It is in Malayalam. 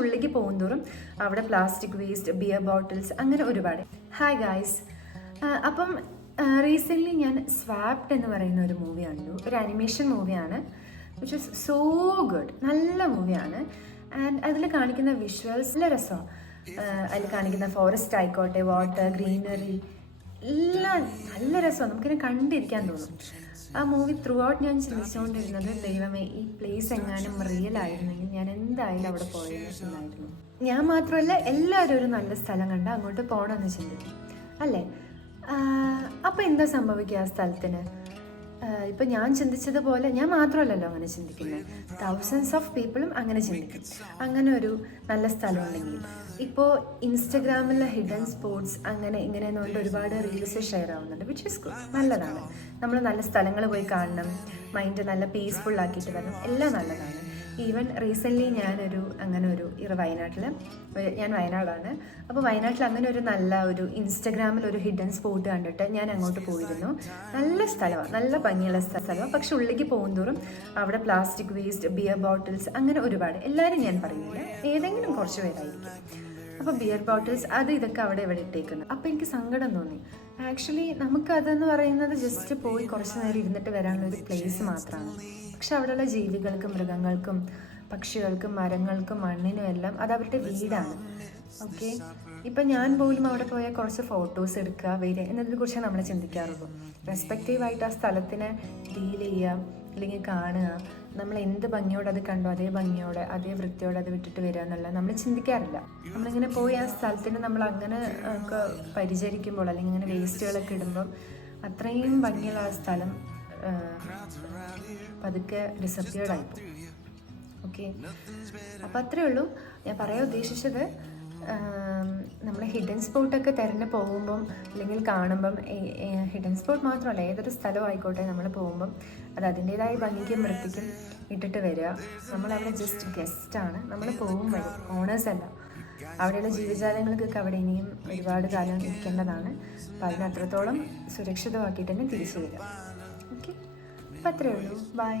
ഉള്ളിലേക്ക് പോകുന്തോറും അവിടെ പ്ലാസ്റ്റിക് വേസ്റ്റ്, ബിയർ ബോട്ടിൽസ്, അങ്ങനെ ഒരുപാട്. ഹായ് ഗായ്സ്, അപ്പം റീസെൻ്റ്ലി ഞാൻ സ്വാപ്ഡ് എന്ന് പറയുന്ന ഒരു മൂവി കണ്ടു. ഒരു അനിമേഷൻ മൂവിയാണ്, വിച്ച് ഇസ് സോ ഗുഡ്. നല്ല മൂവിയാണ്. ആൻഡ് അതിൽ കാണിക്കുന്ന വിഷ്വൽസ് നല്ല രസമാണ്. അതിൽ കാണിക്കുന്ന ഫോറസ്റ്റ് ആയിക്കോട്ടെ, വാട്ടർ, ഗ്രീനറി, എല്ലാം നല്ല രസമാണ്. നമുക്കിനെ കണ്ടിരിക്കാൻ തോന്നും. ആ മൂവി ത്രൂ ഔട്ട് ഞാൻ ചിന്തിച്ചുകൊണ്ടിരുന്നത്, ദൈവമേ, ഈ പ്ലേസ് എങ്ങാനും റിയൽ ആയിരുന്നെങ്കിൽ ഞാൻ എന്തായാലും അവിടെ പോയിരുന്നായിരുന്നു. ഞാൻ മാത്രമല്ല, എല്ലാവരും ഒരു നല്ല സ്ഥലം കണ്ട് അങ്ങോട്ട് പോകണമെന്ന് ചിന്തിക്കും അല്ലേ? അപ്പം എന്താ സംഭവിക്കുക ആ സ്ഥലത്തിന്? ഇപ്പം ഞാൻ ചിന്തിച്ചതുപോലെ ഞാൻ മാത്രമല്ലല്ലോ അങ്ങനെ ചിന്തിക്കുന്നത്, തൗസൻഡ്സ് ഓഫ് പീപ്പിളും അങ്ങനെ ചിന്തിക്കും. അങ്ങനെ ഒരു നല്ല സ്ഥലമുണ്ടെങ്കിൽ, ഇപ്പോൾ ഇൻസ്റ്റഗ്രാമിലെ ഹിഡൻ സ്പോട്സ് അങ്ങനെ ഇങ്ങനെ എന്നുകൊണ്ട് ഒരുപാട് റീൽസ് ഷെയർ ആവുന്നുണ്ട്, വിച്ച് ഇസ് ഗുഡ്, നല്ലതാണ്. നമ്മൾ നല്ല സ്ഥലങ്ങൾ പോയി കാണണം, മൈൻഡ് നല്ല പീസ്ഫുൾ ആക്കിയിട്ട് വരണം, എല്ലാം നല്ലതാണ്. ഈവൻ റീസെൻ്റ്ലി ഞാൻ വയനാടാണ്. അപ്പോൾ വയനാട്ടിൽ അങ്ങനെ ഒരു നല്ല ഒരു ഇൻസ്റ്റഗ്രാമിൽ ഒരു ഹിഡൻ സ്പോട്ട് കണ്ടിട്ട് ഞാൻ അങ്ങോട്ട് പോയിരുന്നു. നല്ല സ്ഥലമാണ്, നല്ല ഭംഗിയുള്ള സ്ഥലമാണ്. പക്ഷെ ഉള്ളിലേക്ക് പോകുന്തോറും അവിടെ പ്ലാസ്റ്റിക് വേസ്റ്റ്, ബിയർ ബോട്ടിൽസ്, അങ്ങനെ ഒരുപാട്. എല്ലാവരും ഞാൻ പറയുന്നില്ല, ഏതെങ്കിലും കുറച്ച് പേരായിരിക്കും. അപ്പോൾ ബിയർ ബോട്ടിൽസ് ഇതൊക്കെ അവിടെ ഇവിടെ ഇട്ടേക്കുന്നത്. അപ്പോൾ എനിക്ക് സങ്കടം തോന്നി. ആക്ച്വലി നമുക്കതെന്ന് പറയുന്നത് ജസ്റ്റ് പോയി കുറച്ച് നേരം ഇരുന്നിട്ട് വരാനുള്ള ഒരു പ്ലേസ് മാത്രമാണ്. പക്ഷെ അവിടെയുള്ള ജീവികൾക്കും, മൃഗങ്ങൾക്കും, പക്ഷികൾക്കും, മരങ്ങൾക്കും, മണ്ണിനും എല്ലാം അത് അവരുടെ വീടാണ്. ഓക്കെ, ഇപ്പം ഞാൻ പോലും അവിടെ പോയാൽ കുറച്ച് ഫോട്ടോസ് എടുക്കുക, വരിക എന്നതിനെക്കുറിച്ച് നമ്മൾ ചിന്തിക്കാറുള്ളൂ. റെസ്പെക്റ്റീവായിട്ട് ആ സ്ഥലത്തിനെ ഡീൽ ചെയ്യുക, അല്ലെങ്കിൽ കാണുക. നമ്മൾ എന്ത് ഭംഗിയോടെ അത് കണ്ടോ അതേ ഭംഗിയോടെ, അതേ വൃത്തിയോടെ അത് വിട്ടിട്ട് വരിക എന്നുള്ള നമ്മൾ ചിന്തിക്കാറില്ല. നമ്മളിങ്ങനെ പോയി ആ സ്ഥലത്തിന് നമ്മൾ അങ്ങനെ ഒക്കെ പരിചരിക്കുമ്പോൾ, അല്ലെങ്കിൽ ഇങ്ങനെ വേസ്റ്റുകളൊക്കെ ഇടുമ്പം അത്രയും ഭംഗിയുള്ള ആ സ്ഥലം പതുക്കെ ഡിസപ്പിയർഡായിപ്പോൾ. ഓക്കെ, അപ്പം അത്രയേ ഉള്ളൂ ഞാൻ പറയാൻ ഉദ്ദേശിച്ചത്. നമ്മൾ ഹിഡൻ സ്പോട്ടൊക്കെ തിരഞ്ഞ് പോകുമ്പം, അല്ലെങ്കിൽ കാണുമ്പം, ഹിഡൻ സ്പോട്ട് മാത്രമല്ല, ഏതൊരു സ്ഥലവും ആയിക്കോട്ടെ, നമ്മൾ പോകുമ്പം അത് അതിൻ്റേതായ ഭംഗിക്കും വൃത്തിക്കും ഇട്ടിട്ട് വരിക. നമ്മളവിടെ ജസ്റ്റ് ഗസ്റ്റാണ്, നമ്മൾ പോകും വരും, ഓണേഴ്സ് അല്ല. അവിടെയുള്ള ജീവജാലങ്ങൾക്കൊക്കെ അവിടെ ഇനിയും ഒരുപാട് കാലം ഇരിക്കേണ്ടതാണ്. അപ്പം അതിന് അത്രത്തോളം സുരക്ഷിതമാക്കിയിട്ട് തന്നെ തിരിച്ചു വരിക. ഓക്കെ, അപ്പം അത്രയേ ഉള്ളൂ. ബൈ.